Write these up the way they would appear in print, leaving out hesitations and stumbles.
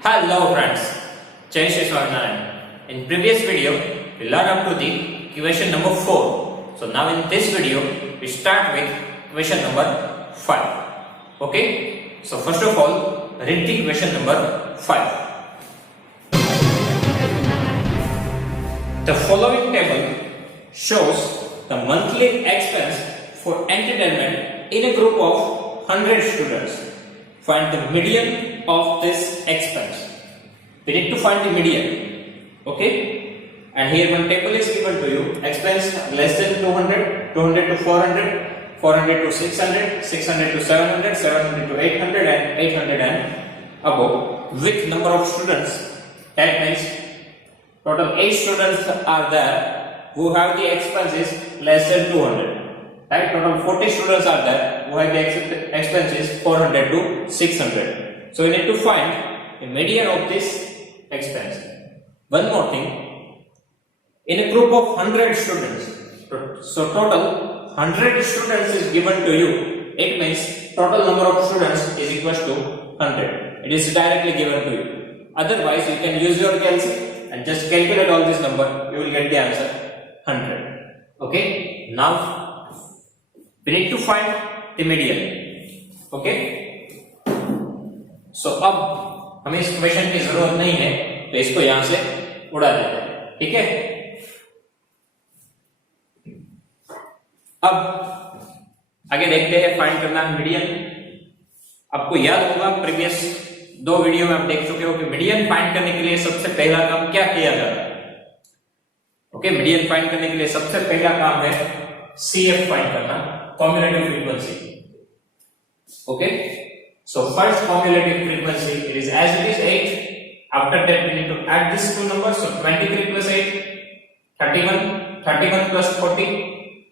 Hello friends, Jai Shri Swaminarayan. In previous video, we learned up to the question number 4. So now in this video, we start with question number 5. Okay? So first of all, read the question number 5. The following table shows the monthly expense for entertainment in a group of 100 students. Find the median of this expense. We need to find the median. Okay? And here one table is given to you. Expense less than 200, 200 to 400, 400 to 600, 600 to 700, 700 to 800 and 800 and above. With number of students, that means total 8 students are there who have the expenses less than 200. Right? Total 40 students are there who have the expenses 400 to 600. So we need to find the median of this expense. One more thing, in a group of 100 students, so total 100 students is given to you. It means total number of students is equal to 100. It is directly given to you. Otherwise, you can use your calculator and just calculate all this number. You will get the answer 100. Okay. Now we need to find the median. Okay. So अब हमें इस question की जरूरत नहीं है, तो इसको यहां से उड़ा देते हैं. ठीक है. अब आगे देखते हैं फाइंड करना है मीडियन. आपको याद होगा प्रीवियस 2 वीडियो में आप देख चुके हो कि मीडियन फाइंड करने के लिए सबसे पहला काम क्या किया जाता है. ओके, मीडियन फाइंड करने के लिए सबसे पहला काम है CF फाइंड करना, cumulative frequency. Okay, so first cumulative frequency, it is as it is 8. After that we need to add these two numbers, so 23 plus 8, 31, 31 plus 40,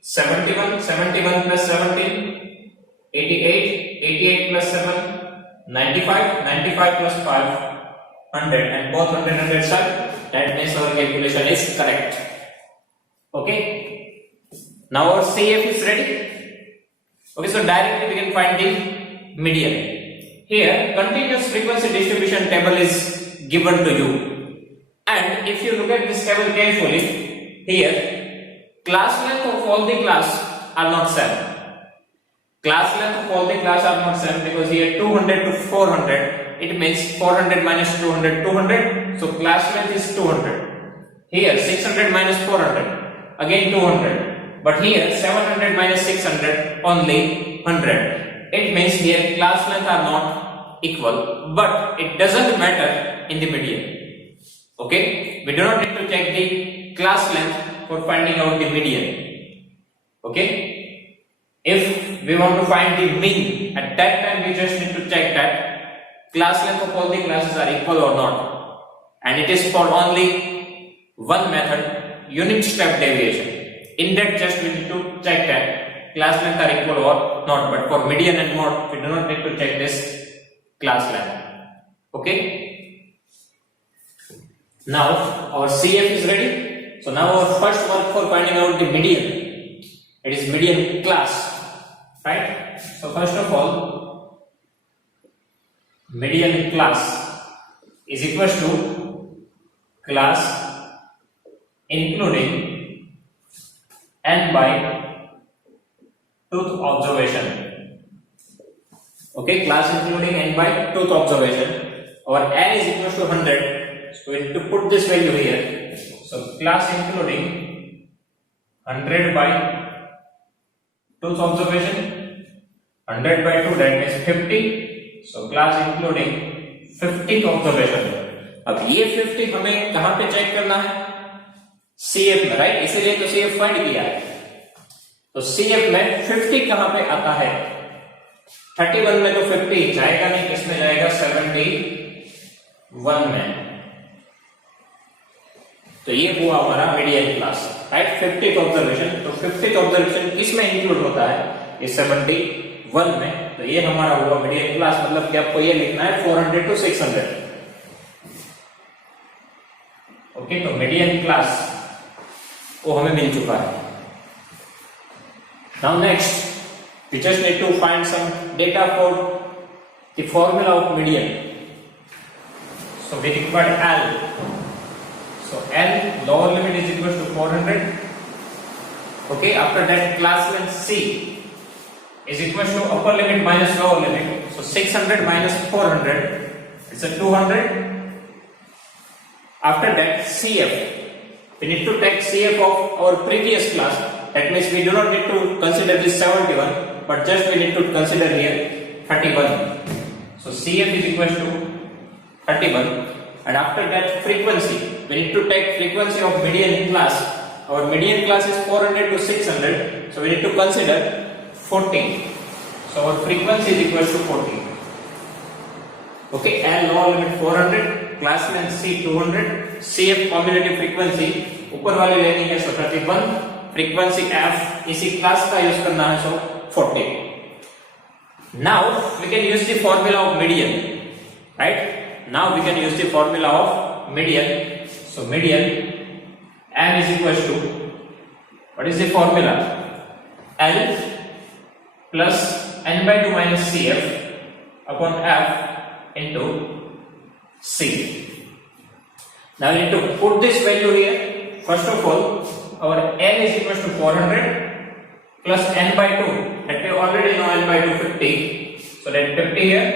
71, 71 plus 17, 88, 88 plus 7, 95, 95 plus 5, 100, and both 100 are, that means our calculation is correct. Okay, now our CF is ready. Okay, so directly we can find the median. Here, continuous frequency distribution table is given to you. And if you look at this table carefully, here, class length of all the class are not same. Class length of all the class are not same because here 200 to 400, it means 400 minus 200, 200. So class length is 200. Here, 600 minus 400, again 200. But here 700 minus 600 only 100. It means here class length are not equal, but it doesn't matter in the median. Okay, we do not need to check the class length for finding out the median. Okay, if we want to find the mean, at that time we just need to check that class length of all the classes are equal or not, and it is for only one method, unit step deviation. In that just we need to check that class length are equal or not, but for median and mode we do not need to check this class length. Okay, now our CF is ready. So now our first work for finding out the median, it is median class, right? So first of all, median class is equal to class including n by tooth observation. Okay, class including n by tooth observation. Our n is equal to 100, so we need to put this value here. So class including 100 by tooth observation, 100 by 2, that means 50. So class including 50 observation. अब ये 50 हमें कहां पे check करना है? CF में, right? इसीलिए तो CF फाइंड किया है. तो CF में 50 कहां पे आता है? 31 में तो 50 जाएगा नहीं, किसमें जाएगा? 71 में. तो ये हुआ हमारा median class, right? 50th observation. तो 50th ऑब्जर्वेशन किसमें इंक्लूड होता है? ये 71 में. तो ये हमारा हुआ मीडियन क्लास. मतलब कि आपको ये लिखना है 400 to 600. ओके, तो मीडियन क्लास वो हमें मिल चुका है. Now next, we just need to find some data for the formula of median. So we require L. So L lower limit is equal to 400. Okay, after that class length C is equal to upper limit minus lower limit. So 600 minus 400, it's a 200. After that CF, we need to take CF of our previous class. That means we do not need to consider this 71, but just we need to consider here 31. So CF is equal to 31. And after that frequency, we need to take frequency of median class. Our median class is 400 to 600, so we need to consider 40. So our frequency is equal to 40. Okay, L lower limit 400, class length C 200, CF combinative frequency ऊपर वाली लेनी है 31, frequency F इसी class का use करना है 40. Now we can use the formula of median, right? Now we can use the formula of median. So median M is equal to, what is the formula? L plus n by 2 minus CF upon F into C. Now we need to put this value here. First of all, our N is equal to 400 plus n by 2. That we already know n by 2 50. So that 50 here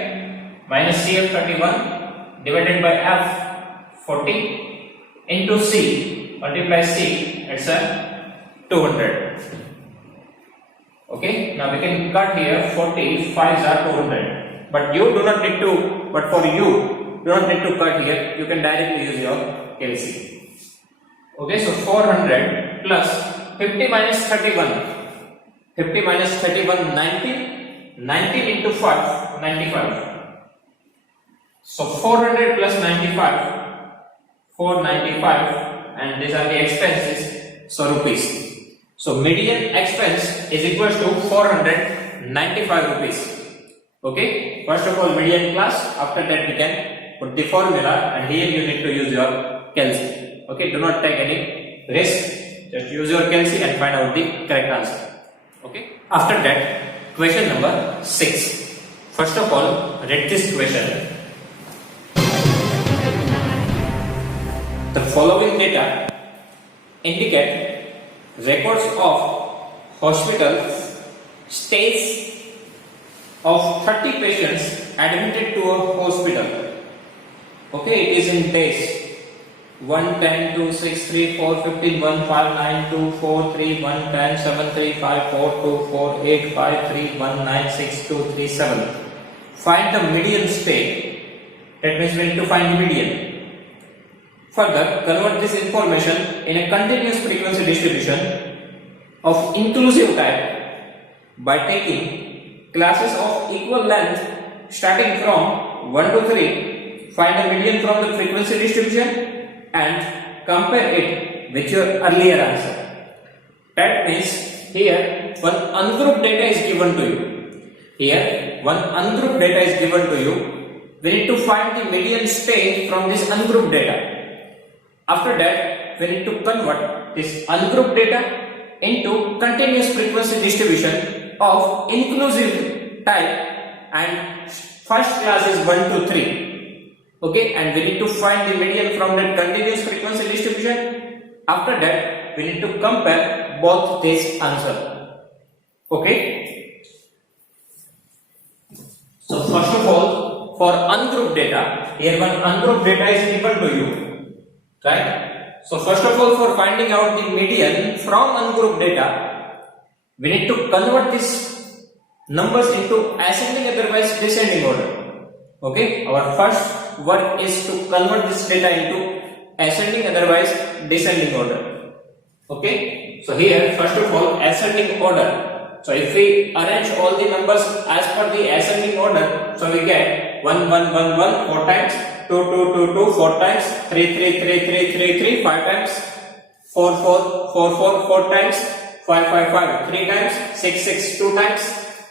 minus CF 31 divided by F 40 into C. Multiply C, it's a 200. Okay, now we can cut here 40, 5s are 200. But you do not need to, but for you, do not need to cut here, you can directly use your LC. Okay, so 400 plus 50 minus 31. 50 minus 31, 19. 19 into 5, 95. So 400 plus 95, 495. And these are the expenses, so rupees. So median expense is equal to 495 rupees. Okay, first of all median class, after that we can put the formula, and here you need to use your calc. Okay, do not take any risk, just use your calc and find out the correct answer. Okay, after that question number 6. First of all, read this question. The following data indicate records of hospital stays of 30 patients admitted to a hospital. Okay, it is in days 1, 10, 2, 6, 3, 4, 15, 1, 5, 9, 2, 4, 3, 1, 10, 7, 3, 5, 4, 2, 4, 8, 5, 3, 1, 9, 6, 2, 3, 7. Find the median stay. That means we need to find the median. Further, convert this information in a continuous frequency distribution of inclusive type by taking classes of equal length starting from 1 to 3, find the median from the frequency distribution and compare it with your earlier answer. That means here one ungrouped data is given to you. Here one ungrouped data is given to you. We need to find the median stay from this ungrouped data. After that, we need to convert this ungrouped data into continuous frequency distribution of inclusive type, and first class is 1 to 3. Okay, and we need to find the median from that continuous frequency distribution. After that, we need to compare both this answer. Okay. So first of all, for ungrouped data, here one ungrouped data is given to you. Right? So first of all, for finding out the median from ungrouped data, we need to convert these numbers into ascending otherwise descending order. Okay, our first work is to convert this data into ascending otherwise descending order. Okay, so here first of all ascending order. So if we arrange all the numbers as per the ascending order, so we get 1 1 1 1 4 times, 2 2 2 2 4 times, 3 3 3 3 3 3 5 times, 4 4 4 4 4 times, 5 5 5 3 times, 6 6 2 times,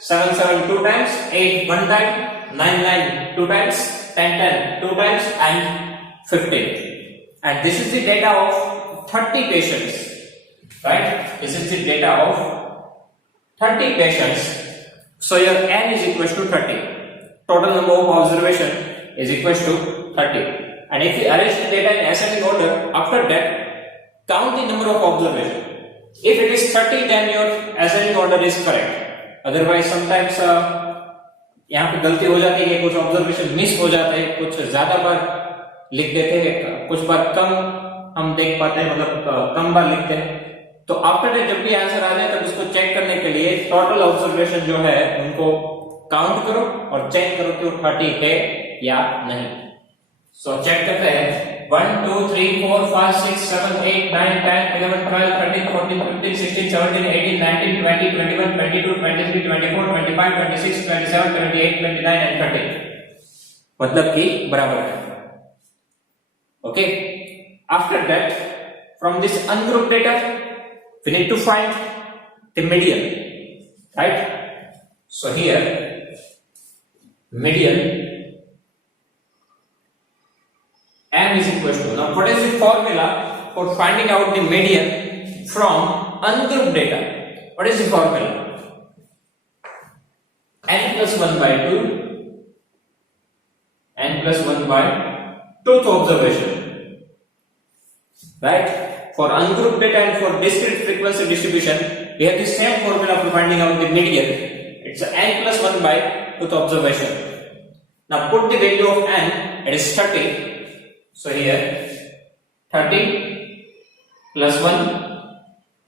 7 7 2 times, 8 1 time, 9 9 2 times, 10 10 2 times, and 15. And this is the data of 30 patients. Right? This is the data of 30 patients. So your n is equal to 30. Total number of observation is equal to 30. and if you arrange the data in ascending order, after that count the number of observation. If it is 30, then your ascending order is correct. Otherwise sometimes यहाँ पे गलती हो जाती है, कुछ observation miss हो जाते हैं, कुछ ज्यादा बार लिख देते हैं, कुछ बार कम हम देख पाते हैं, मतलब कम बार लिखते हैं। तो आफ्टर दैट जब भी आंसर आ जाए तब उसको चेक करने के लिए टोटल ऑब्जर्वेशन जो है उनको काउंट करो और चेक करो कि वो 30 है या नहीं। सो चेक करते हैं 1 2 3 4 5 6 7 8 9 10 11 12 13 14 15 16 17 18 19 20 21 22 23 24 25 26 27 28 29 and 30, मतलब कि बराबर है। Okay, after that from this ungrouped data we need to find the median, right? So here median m is equal to, now what is the formula for finding out the median from ungrouped data? What is the formula? n plus 1 by 2, n plus 1 by 2th observation, right? For ungrouped data and for discrete frequency distribution, we have the same formula for finding out the median. It's n plus 1 by 2th observation. Now put the value of n, it is 30. So here 30 plus 1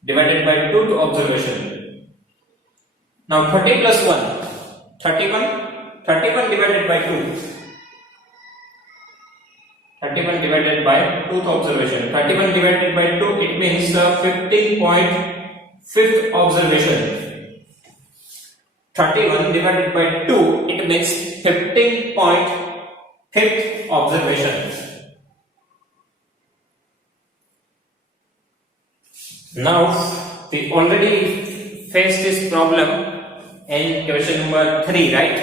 divided by 2th observation. Now 30 plus 1, 31 divided by 2. 31 divided by 2th observation. 31 divided by 2, it means 15.5th observation. 31 divided by 2, it means 15.5th observation. Now we already faced this problem in question number 3, right?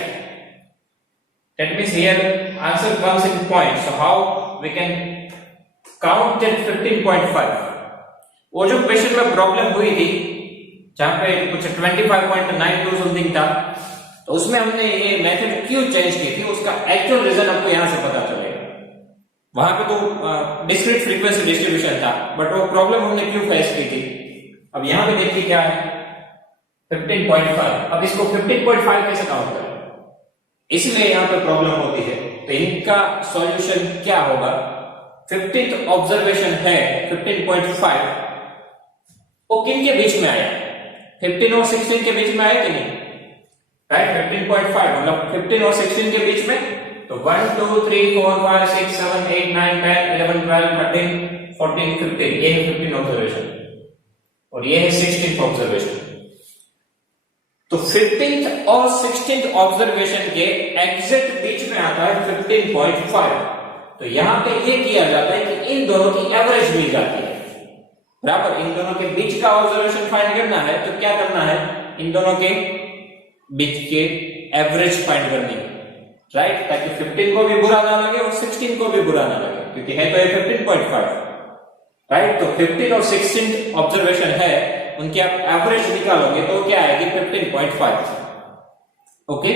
That means here answer comes in points. So how we can count that 15.5? वो जो question में problem हुई थी जहां पे कुछ 25.92 something था, तो उसमें हमने ये मेथड क्यों चेंज की थी उसका एक्चुअल रीजन आपको यहां से पता चलेगा। वहां पे तो डिस्क्रीट फ्रीक्वेंसी डिस्ट्रीब्यूशन था, बट वो प्रॉब्लम हमने क्यों फेस की थी। अब यहां पे देखिए क्या है 15.5। अब इसको 15.5 कैसे काउंट करें, इसलिए यहां पे प्रॉब्लम होती है। तो इनका सॉल्यूशन क्या होगा, 15th ऑब्जर्वेशन है 15.5, वो किन के बीच में आया, 15 और 16 के बीच में आया कि नहीं, राइट? 15.5 मतलब 15 और 16 के बीच में, तो 1 2 3 4 5 6 7 8 9 10 11 12 13 14 15, ये है 15 ऑब्जर्वेशन और ये है 16th ऑब्जर्वेशन। तो 15th और 16th ऑब्जर्वेशन के एग्जैक्ट बीच में आता है 15.5। तो यहां पे ये किया जाता है कि इन दोनों की एवरेज मिल जाती है, बराबर। इन दोनों के बीच का ऑब्जर्वेशन फाइंड करना है तो क्या करना है, इन दोनों के बीच के एवरेज फाइंड करनी है, राइट? ताकि 15 को भी बुरा ना लगे और 16 को भी बुरा ना लगे, क्योंकि है तो ये 15.5, राइट? तो 15 और 16 ऑब्जर्वेशन है, उनकी आप एवरेज निकालोगे तो क्या आएगी 15.5। ओके,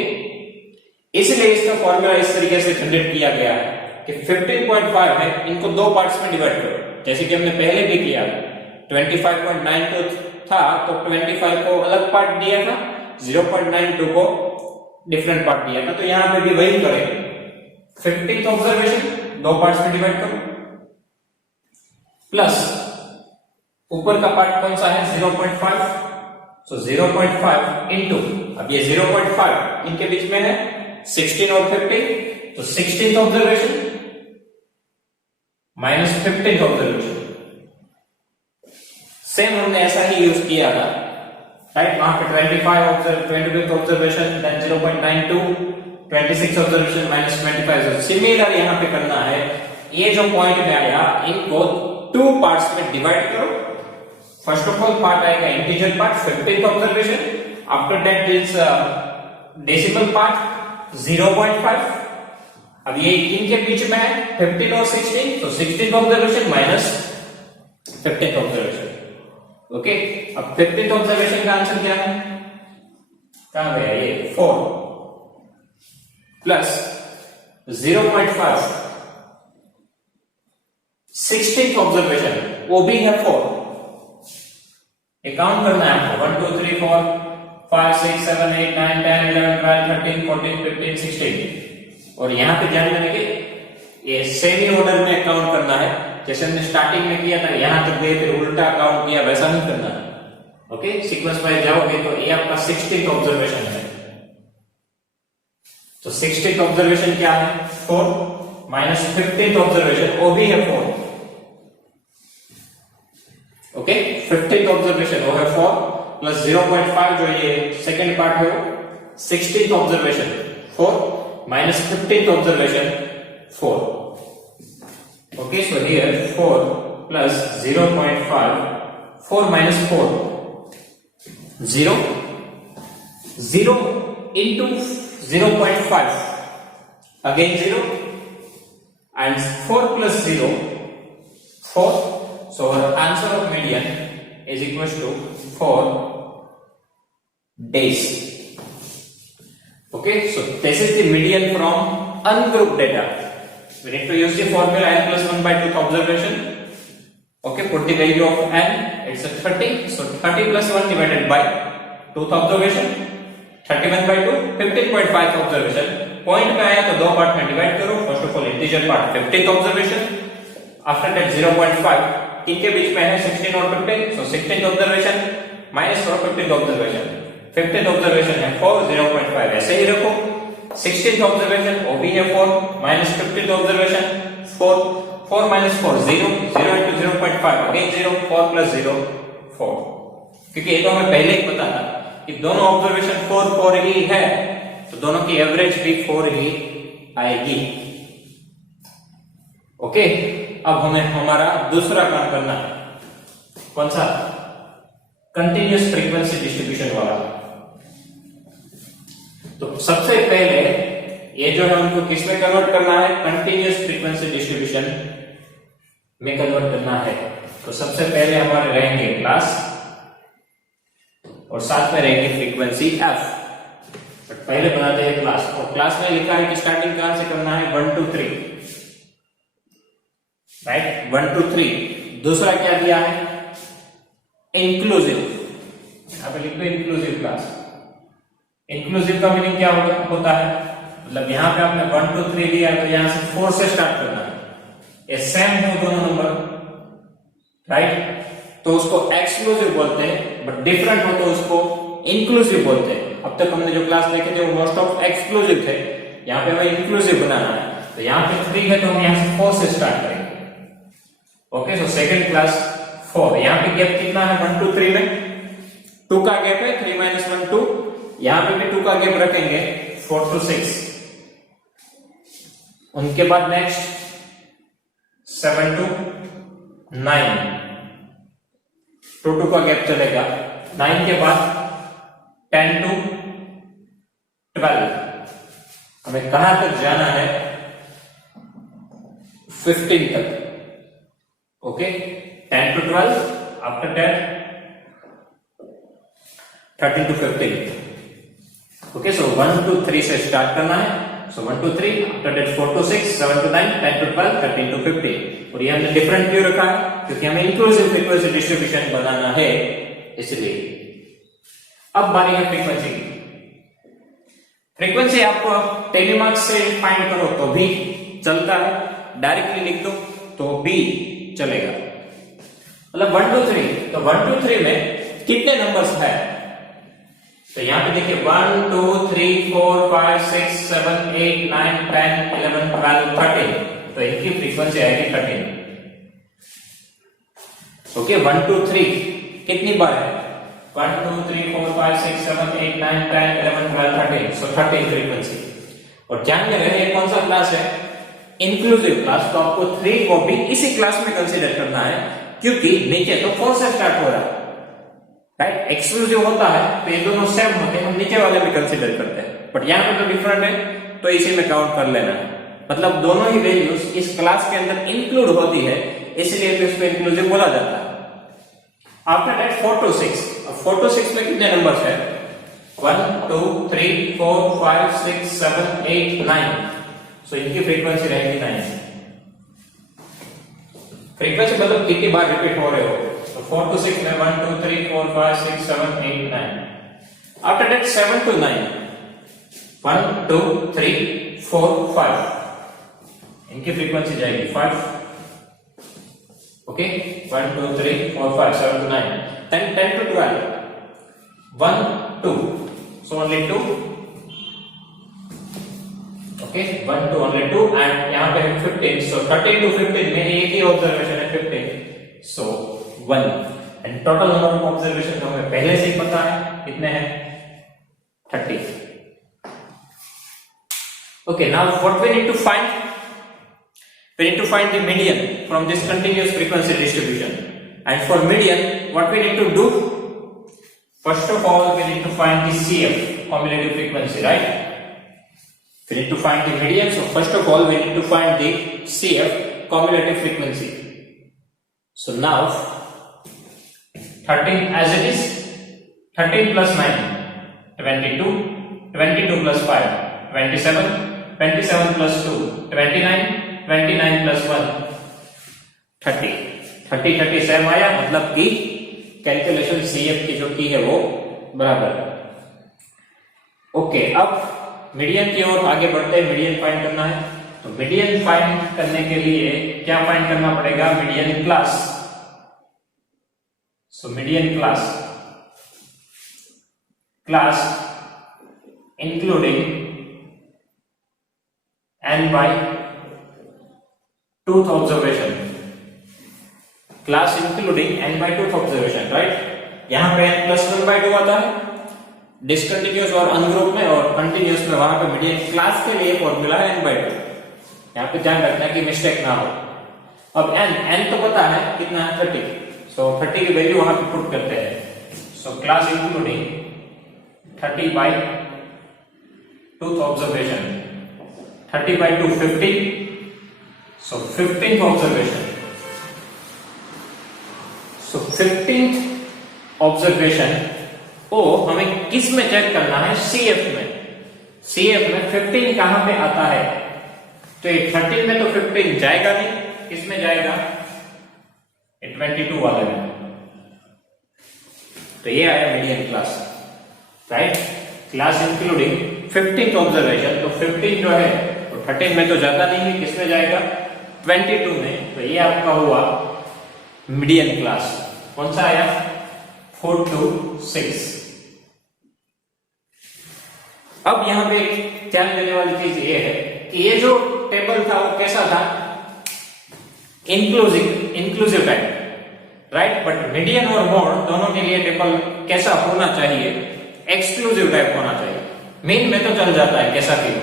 इसलिए इसका फॉर्मूला इस तरीके से जनरेट किया गया है कि 15.5 है, इनको दो पार्ट्स में डिवाइड करो, जैसे कि हमने पहले भी किया था। 25.92 था तो 25 को अलग पार्ट दिया था, 0.92 को डिफरेंट पार्ट दिया था, तो यहां पे भी वही करेंगे। 15th ऑब्जर्वेशन दो पार्ट्स में डिवाइड करो, प्लस ऊपर का पार्ट कौन सा है 0.5, सो 0.5 इंटू, अब ये 0.5 इनके बीच में है 16 और 15, तो 16th observation minus 15th observation. Same हमने ऐसा ही यूज किया था, राइट? वहां पे 25th observation, then 0.92, 26th observation minus 25। Similar यहां पे करना है। ये जो पॉइंट में आया इनको टू पार्ट्स में डिवाइड करो। फर्स्ट ऑफ ऑल पार्ट आएगा integer part 15th observation, after that is decimal part 0.5। अब ये इनके बीच में है 15 और 16, तो 16th observation minus 15th observation. Okay, अब 15th ऑब्जर्वेशन का आंसर क्या है, कहां गया ये 4 प्लस 0.5 16th ऑब्जर्वेशन वो भी है 4। ये काउंट करना है आपको 1 2 3 4 5 6 7 8 9 10 11 12 13 14 15 16 और यहाँ पे ध्यान देने के ये सेमी ऑर्डर में काउंट करना है। जैसे हमने स्टार्टिंग में किया था यहां तक गए फिर उल्टा काउंट किया वैसा नहीं करना है। ओके सीक्वेंस वाइज जाओगे तो ये आपका 16th ऑब्जर्वेशन है। तो 16th ऑब्जर्वेशन क्या है 4 माइनस 15th ऑब्जर्वेशन वो भी है 4। ओके 15th ऑब्जर्वेशन वो है 4 प्लस 0.5 जो ये सेकंड पार्ट है वो 16th observation 4 minus 15th observation 4। Okay, so here 4 plus 0.5, 4 minus 4, 0, 0 into 0.5, again 0, and 4 plus 0, 4. So our answer of median is equals to 4 days. Okay, so this is the median from ungrouped data. We need to use the formula n plus 1 by 2th observation. Okay, put the value of n, it's a 30. So 30 plus 1 divided by 2th observation. 31 by 2, 15.5 observation. Point पे आया तो दो part में divide करो. First of all integer part 15th observation. After that 0.5. इनके बीच में है 16 और 15. So 16th observation minus 15th observation. 15th observation है 4, 0.5 ऐसे ही रखो. 16th observation वो भी है 4 minus 15th observation 4 4 minus 4 0 0 into 0.5 again 0 4 plus 0 4 क्योंकि ये तो हमें पहले ही पता था कि दोनों ऑब्जर्वेशन 4 4 ही है तो दोनों की एवरेज भी 4 ही आएगी। ओके अब हमें हमारा दूसरा काम करना है कौन सा कंटिन्यूअस फ्रीक्वेंसी डिस्ट्रीब्यूशन वाला। तो सबसे पहले ये जो है उनको किसमें कन्वर्ट करना है कंटिन्यूअस फ्रीक्वेंसी डिस्ट्रीब्यूशन में कन्वर्ट करना है। तो सबसे पहले हमारे रहेंगे क्लास और साथ में रहेंगे फ्रीक्वेंसी एफ। बट पहले बनाते हैं क्लास और क्लास में लिखा है कि स्टार्टिंग कहां से करना है 1 2 3 राइट 1 2 3। दूसरा क्या दिया है इंक्लूसिव। यहां पे लिखो इंक्लूसिव क्लास। इंक्लूसिव का मीनिंग क्या होता है मतलब यहां पे आपने 1 2 3 दिया तो यहां से 4 से स्टार्ट करना है। ये सेम हो दोनों नंबर राइट तो उसको एक्सक्लूसिव बोलते हैं बट डिफरेंट हो तो उसको इंक्लूसिव बोलते हैं। अब तक हमने जो क्लास देखे थे वो मोस्ट ऑफ एक्सक्लूसिव थे यहां पे हमें इंक्लूसिव बनाना है। तो यहां पे 3 है तो हम यहां से 4 से स्टार्ट करेंगे। ओके सो सेकंड क्लास 4 यहां पे गैप कितना है 1 2 3 में 2 का गैप है 3 minus 1 2 यहां पे भी 2 का गैप रखेंगे 4 to 6। उनके बाद नेक्स्ट 7 to 9 2 का गैप चलेगा 9 के बाद 10 to 12। हमें कहां तक जाना है 15 तक। Okay 10 to 12 after 10 13 to 15। Okay so 1 2 3 से स्टार्ट करना है। सो 1 2 3 after that 4 to 6 7 to 9 10 to 12 13 to 15। और ये हमने डिफरेंट क्यों रखा है क्योंकि हमें इंक्लूसिव फ्रीक्वेंसी डिस्ट्रीब्यूशन बनाना है इसलिए। अब बारी है फ्रीक्वेंसी की। फ्रीक्वेंसी आपको टेलीमार्क से फाइंड करो तो भी चलता है डायरेक्टली लिख दो तो भी चलेगा। मतलब 1 2 3 तो 1 2 3 में कितने नंबर्स है तो यहां पे देखिए 1 2 3 4 5 6 7 8 9 10 11 12 13 तो इनकी फ्रीक्वेंसी आएगी 13। ओके 1 2 3 कितनी बार है 1 2 3 4 5 6 7 8 9 10 11 12 13 सो 13 फ्रीक्वेंसी। और ध्यान में रहे ये कौन सा क्लास है इंक्लूसिव क्लास। तो आपको 3 को भी इसी क्लास में कंसीडर करना है क्योंकि नीचे तो 4 से स्टार्ट हो रहा है राइट। एक्सक्लूसिव होता है तो ये दोनों सेम होते हैं हम नीचे वाले भी कंसीडर करते हैं बट यहां पे तो डिफरेंट है तो इसी में काउंट कर लेना है। मतलब दोनों ही वैल्यूज इस क्लास के अंदर इंक्लूड होती है इसलिए तो इसको इंक्लूसिव बोला जाता है। आफ्टर दैट 4 to 6 अब 4 to 6 में कितने नंबर्स है 1 2 3 4 5 6 7 8 9 सो इनकी फ्रीक्वेंसी रहेगी 9। फ्रीक्वेंसी मतलब कितनी बार रिपीट हो रहे हो, तो 4 to 6 में 1 2 3 4 5 6 7 8 9, आफ्टर दैट 7 to 9 1 2 3 4 5, इनकी फ्रीक्वेंसी जाएगी 5, okay 1 2 3 4 5 7 to 9, then 10 to 12 1 2, so only 2, okay 1 2 only 2, and यहाँ पे 15, so 13 to 15 में एक ही ऑब्जर्वेशन है 15, so 1, and total number of observation तो हमें पहले से ही पता है कितने हैं 30. Okay, now what we need to find? We need to find the median from this continuous frequency distribution, and for median what we need to do? First of all we need to find the CF, cumulative frequency, right? We need to find the median, so first of all we need to find the CF, cumulative frequency. So now 13 as it is, 13 plus 9 22, 22 plus 5 27, 27 plus 2 29, 29 plus 1 30, 30 30 same आया, मतलब कि calculation CF की जो की है वो बराबर है. ओके, अब मीडियन की ओर आगे बढ़ते हैं. मीडियन फाइंड करना है, तो मीडियन फाइंड करने के लिए क्या फाइंड करना पड़ेगा? Median class. So median class including n by 2th observation, class including n by 2th observation, right? यहां पे n plus 1 by 2 आता है डिसकंटिन्यूअस और अनग्रुप में, और कंटिन्यूअस में वहां पे मीडियन क्लास के लिए फॉर्मूला है n by 2. यहां पे ध्यान रखना है कि मिस्टेक ना हो. अब n तो पता है कितना है 30, सो 30 की वैल्यू वहां पे पुट करते हैं. So class including 30 by 2th observation, 30 by 2 50, so 15th observation. So 15th observation को हमें किस में चेक करना है? CF में. CF में 15 कहां पे आता है? तो ये 13 में तो 15 जाएगा नहीं, किस में जाएगा? 22 वाले में. तो ये आया median class, right? Class including 15th observation, तो 15 जो है तो 13 में तो जाता नहीं है, किस में जाएगा? 22 में. तो ये आपका हुआ मीडियन क्लास. कौन सा आया? 4 to 6. अब यहां पे ध्यान देने वाली चीज ये है कि ये जो टेबल था वो कैसा था? Inclusive type, right? But median और मोड दोनों के लिए टेबल कैसा होना चाहिए? एक्सक्लूसिव टाइप होना चाहिए. मीन में तो चल जाता है कैसा भी हो,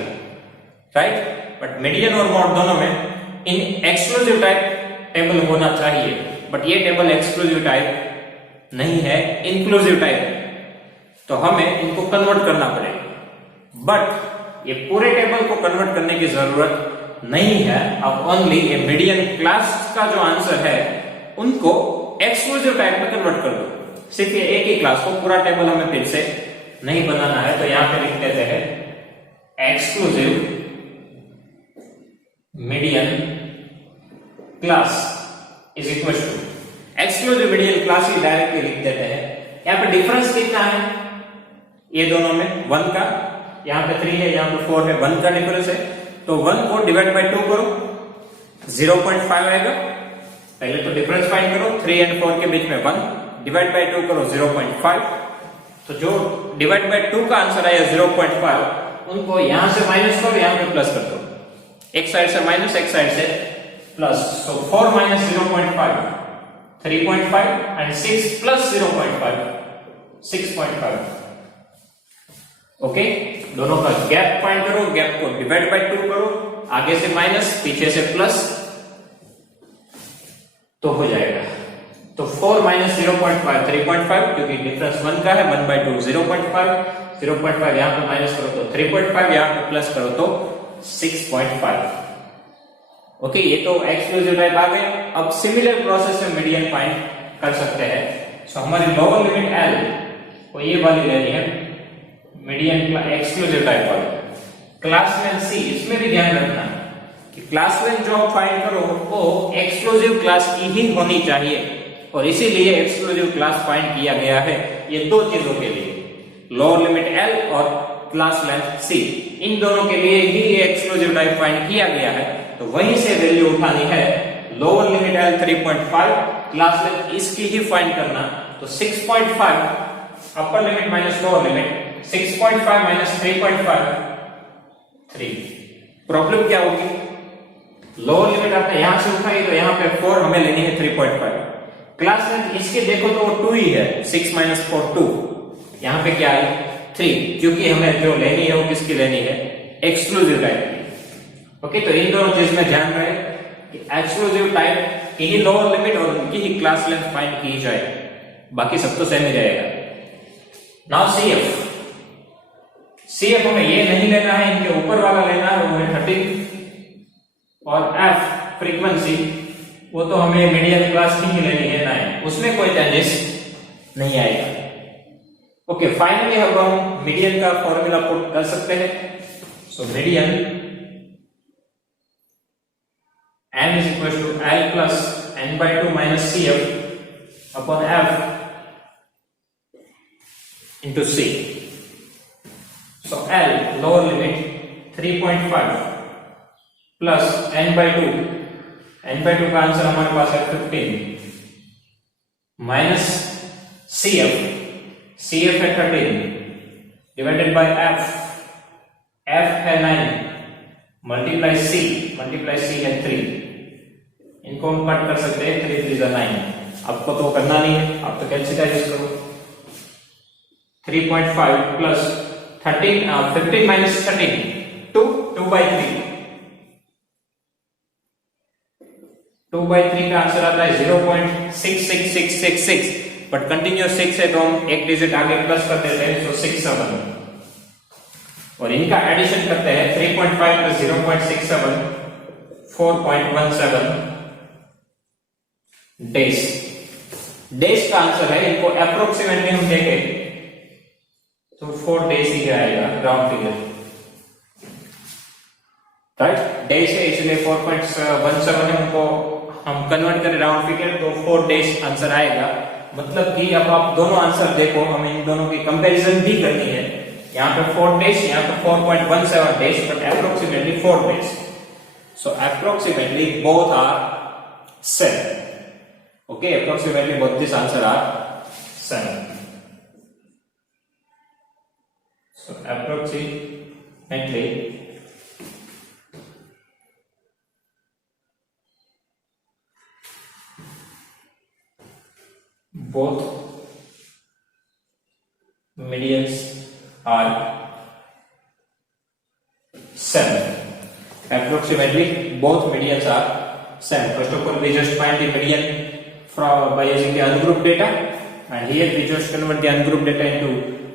राइट? बट मीडियन और मोड दोनों में इन एक्सक्लूसिव टाइप टेबल होना चाहिए. बट ये टेबल एक्सक्लूसिव टाइप नहीं है, इंक्लूसिव टाइप है, तो हमें इनको कन्वर्ट करना पड़ेगा. बट ये पूरे टेबल को कन्वर्ट करने की जरूरत नहीं है. अब ओनली ये मीडियन क्लास का जो आंसर है उनको एक्सक्लूसिव टाइप में कन्वर्ट कर दो. सिर्फ ये एक ही क्लास को, पूरा टेबल हमें फिर से नहीं बनाना है. तो यहां पे लिख देते हैं exclusive median class is equal to exclusive median class ही डायरेक्टली लिख देते हैं. यहां पे डिफरेंस कितना है ये दोनों में? 1 का. यहां पे 3 है, यहां पे 4 है, 1 का डिफरेंस है. तो 1 को डिवाइड बाय 2 करो, 0.5 आएगा. पहले तो डिफरेंस फाइंड करो. 3 और 4 के बीच में 1, डिवाइड बाय 2 करो 0.5. तो जो डिवाइड बाय 2 का आंसर आया 0.5, उनको यहां से माइनस करो, यहां पे प्लस कर दो. एक साइड से माइनस, एक साइड से plus. So 4 minus 0.5 3.5 and 6 plus 0.5 6.5. Okay, दोनों का गैप फाइंड करो, गैप को डिवाइड बाय 2 करो, आगे से माइनस, पीछे से प्लस, तो हो जाएगा. तो 4 minus 0.5 3.5, क्योंकि डिफरेंस 1 का है. 1 by 2 0.5, 0.5 यहां पे माइनस करो तो 3.5, यहां पे प्लस करो तो 6.5. ओके, ये तो एक्सक्लूसिव टाइप आ गए. अब सिमिलर प्रोसेस में मीडियन फाइंड कर सकते हैं. सो हमारी लोअर लिमिट L को ये वाली लेनी है, मीडियन एक्सक्लूसिव टाइप वाली. क्लास में C, इसमें भी ध्यान रखना कि क्लास लेंथ जो आप फाइंड करो वो एक्सक्लूसिव क्लास की ही होनी चाहिए, और इसीलिए एक्सक्लूसिव क्लास फाइंड किया गया है ये दो चीजों के लिए, लोअर लिमिट एल और क्लास लेंथ सी, इन दोनों के लिए ही एक्सक्लूसिव टाइप फाइंड किया गया है। तो वहीं से वैल्यू उठानी है, lower limit L 3.5, class length इसकी ही फाइंड करना, तो 6.5 upper limit minus lower limit, 6.5 minus 3.5 3। Problem क्या होगी, लोअर लिमिट आपने यहां से उठाई तो यहां पे 4 हमें लेनी है 3.5, क्लास लेंथ इसके देखो तो वो 2 ही है, 6 माइनस 4 2, यहां पे क्या है 3, क्योंकि हमें जो लेनी है वो किसकी लेनी है, एक्सक्लूसिव टाइप की। ओके, तो इन दोनों चीज में ध्यान रहे कि एक्सक्लूसिव टाइप की ही लोअर लिमिट और उनकी ही क्लास लेंथ फाइंड की जाए, बाकी सब तो सेम ही रहेगा। नाउ सीएफ, सीएफ हमें ये नहीं लेना है, इनके ऊपर वाला लेना है, वो है 13, और एफ फ्रीक्वेंसी वो तो हमें मीडियम क्लास की ही लेनी है 9, उसमें कोई चेंजेस नहीं आएगा। ओके, फाइनली अब हम मीडियन का फॉर्मूला पुट कर सकते हैं। So median m is equal to L plus n/2 minus CF upon F into C. So L lower limit 3.5 plus n/2, n/2 का आंसर हमारे पास है 15 माइनस CF है 13 डिवाइडेड बाय F है 9 multiply C है 3, इनको हम कट कर सकते हैं, 3 3 9, आपको तो करना नहीं है, आप तो कैलकुलेटर यूज करो। 3.5 प्लस 15 माइनस 13 2/3, 2/3 का आंसर आता है 0.66666, बट कंटिन्यूअस 6 है तो हम एक डिजिट आगे प्लस कर देते हैं, तो 6 7, और इनका एडिशन करते हैं 3.5 प्लस 0.67 4.17 डेज का आंसर है। इनको अप्रोक्सीमेटली हम देखें तो 4 डेज ही आएगा, राउंड फिगर, राइट, डेज है इसलिए 4.17 है, उनको हम कन्वर्ट करें राउंड फिगर तो 4 डेज आंसर आएगा। मतलब कि अब आप दोनों आंसर देखो, हमें इन दोनों की कंपैरिजन भी करनी है, यहाँ पे 4 डेज, यहाँ पे 4.17 days, but approximately 4 days, so approximately both are same. Okay, approximately both these answers are same. So approximately both medians are same. Approximately both medians are same. First of all, we just find the median by using the ungrouped data, and here we just convert the ungrouped data into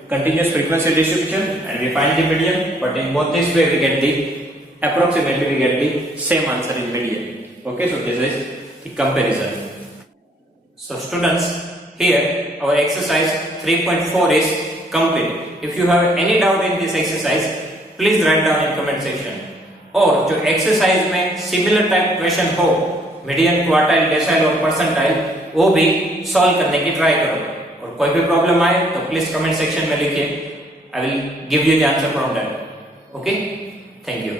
continuous frequency distribution and we find the median, but in both this way we get the approximately we get the same answer in median. Okay, so this is the comparison. So students, here our exercise 3.4 is complete. If you have any doubt in this exercise, please write down in comment section, और जो exercise में similar type question हो, median, quartile, decyl और percentile, वो भी solve करने की try करो, और कोई भी प्रॉब्लम आए तो प्लीज कमेंट सेक्शन में लिखिए, I will give you the answer from that. Okay, thank you.